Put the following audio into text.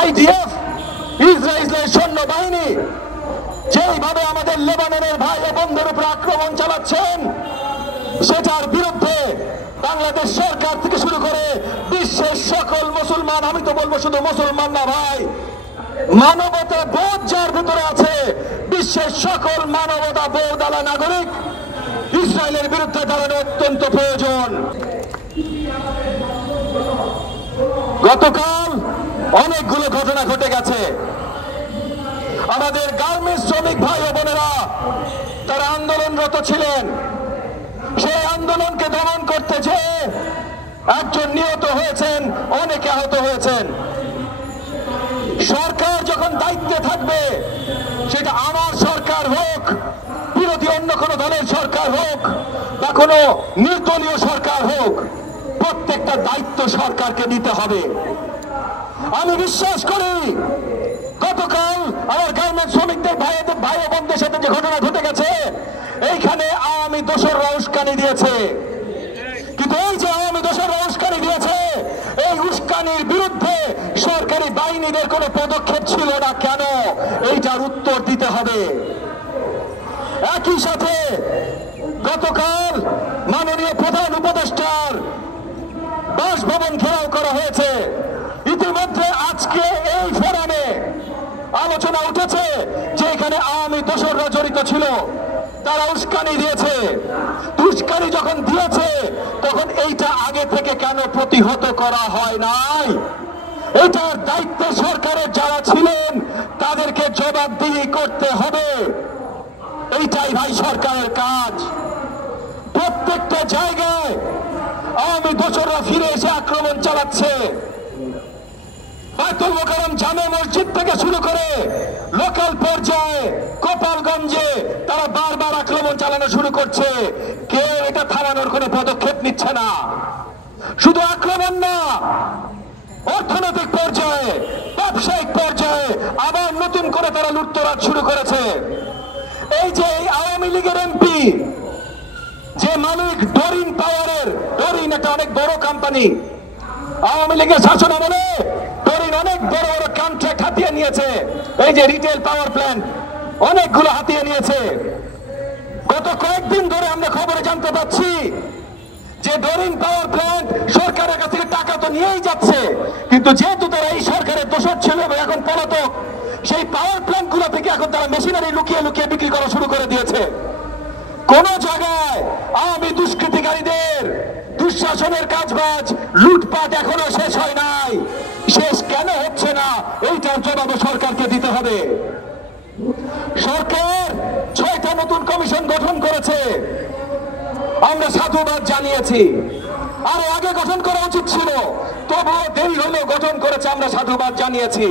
IDF ইসরায়েলের সৈন্যবাহিনী যেইভাবে আমাদের লেবাননের ভাই ও বোনদের উপর আক্রমণ চালাচ্ছেন, সেটার বিরুদ্ধে বাংলাদেশ সরকার থেকে শুরু করে বিশ্বের সকল মুসলমান, আমি তো বলবো শুধু মুসলমান না ভাই, মানবতা বোধ যার ভিতরে আছে, বিশ্বের সকল মানবতা বোধ আলা নাগরিক ইসরায়েলের বিরুদ্ধে দাঁড়ানো অত্যন্ত প্রয়োজন। গতকাল অনেকগুলো ঘটনা ঘটে গেছে। আমাদের গার্মেন্টস শ্রমিক ভাই ও বোনেরা তারা আন্দোলনরত ছিলেন, সেই আন্দোলনকে দমন করতে যেয়ে একজন নিহত হয়েছেন, অনেকে আহত হয়েছেন। সরকার যখন দায়িত্বে থাকবে, সেটা আমার সরকার হোক, বিরোধী অন্য কোন দলের সরকার হোক বা কোন নির্দলীয় সরকার হোক, প্রত্যেকটা দায়িত্ব সরকারকে নিতে হবে। আমি বিশ্বাস করি গতকাল আমার গার্মেন্টস শ্রমিকদের ভাই ও বোনদের সাথে যে ঘটনা ঘটে গেছে, এইখানে আওয়ামী দোসররা উস্কানি দিয়েছে। কিন্তু এই যে আওয়ামী দোসররা উস্কানি দিয়েছে, এই উস্কানির বিরুদ্ধে সরকারি বাহিনীদের কোনো পদক্ষেপ ছিল না কেন? এইটার উত্তর দিতে হবে। একই সাথে গতকাল মাননীয় প্রধান উপদেষ্টার বাসভবন ঘেরাও করা হয়েছে। ইতিমধ্যে আজকে এই ফোরামে আলোচনা উঠেছে যে এখানে আওয়ামী দোসররা জড়িত ছিল, তারা উস্কানি দিয়েছে। উস্কানি যখন দিয়েছে তখন এইটা আগে থেকে কেন প্রতিহত করা হয় নাই? এটার দায়িত্ব সরকারের যারা ছিলেন তাদেরকে জবাবদিহি করতে হবে। এইটাই ভাই সরকারের কাজ। প্রত্যেকটা জায়গায় আওয়ামী দোসররা ফিরে এসে আক্রমণ চালাচ্ছে। বাইতুল মোকাররম জামে মসজিদ থেকে শুরু করে লোকাল পর্যায়ে গোপালগঞ্জে তারা বারবার আক্রমণ চালানো শুরু করছে। কেউ এটা থামানোর কোনো পদক্ষেপ নিচ্ছে না। শুধু আক্রমণ না, অর্থনৈতিক পর্যায়ে, ব্যবসায়িক পর্যায়ে আবার নতুন করে তারা লুটতরাজ শুরু করেছে। এই যে আওয়ামী লীগের এমপি, যে মালিক ডরিন পাওয়ারের, ডরিন একটা অনেক বড় কোম্পানি, আওয়ামী লীগের শাসন আমলে ডরিন অনেক বড় বড় কন্ট্রাক্ট হাতিয়ে নিয়েছে। এই যে রিটেল পাওয়ার প্ল্যান্ট অনেকগুলো হাতিয়ে নিয়েছে। গত কয়েকদিন ধরে আমরা খবরে জানতে পাচ্ছি যে ডরিন পাওয়ার প্ল্যান্ট সরকারের কাছ থেকে টাকা তো নিয়েই যাচ্ছে, কিন্তু যেহেতু তারা এই সরকারের দোষর ছিল এবং এখন পলাতক, সেই পাওয়ার প্ল্যান্ট গুলো থেকে এখন তারা মেশিনারি লুকিয়ে লুকিয়ে বিক্রি করা শুরু করে দিয়েছে। কোন জায়গায় আওয়ামী দুষ্কৃতিকারীদের দুঃশাসনের কাজবাজ, লুটপাট এখনো শেষ হয় নাই। শেষ কেন হচ্ছে না, এইটার জবাব সরকারকে দিতে হবে। সরকার 6টা নতুন কমিশন গঠন করেছে, আমরা সাধুবাদ জানিয়েছি। আরো আগে গঠন করা উচিত ছিল, তবুও দেরি হলেও গঠন করেছে, আমরা সাধুবাদ জানিয়েছি।